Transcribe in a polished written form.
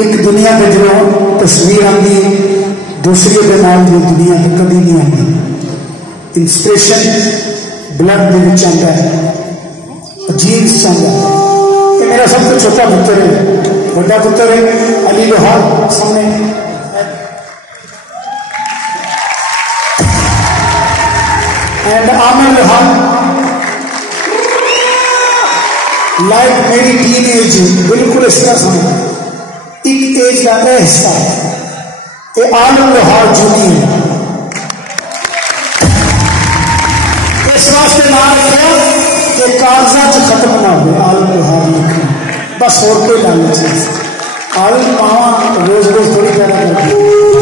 एक दुनिया के जो तस्वीर आती दूसरी के नाल की दुनिया में कभी नहीं आती। इंस्पिरेशन ब्लड के आता है, जीन्स चाहता है। ये मेरा सबसे छोटा पुत्र है, बड़ा पुत्र है अली लोहार सामने, एंड आमन लोहार लाइक मेरी टीन एज बिल्कुल इस तरह समझ एक एज का हिस्सा ये आलम लोहार जूनियर इस वास्ते नाम रखा कि कागजा च खत्म ना हो आलम लोहार लिखना बस, और कोई लालच नहीं। आलम मावा रोज रोज थोड़ी पैदा करती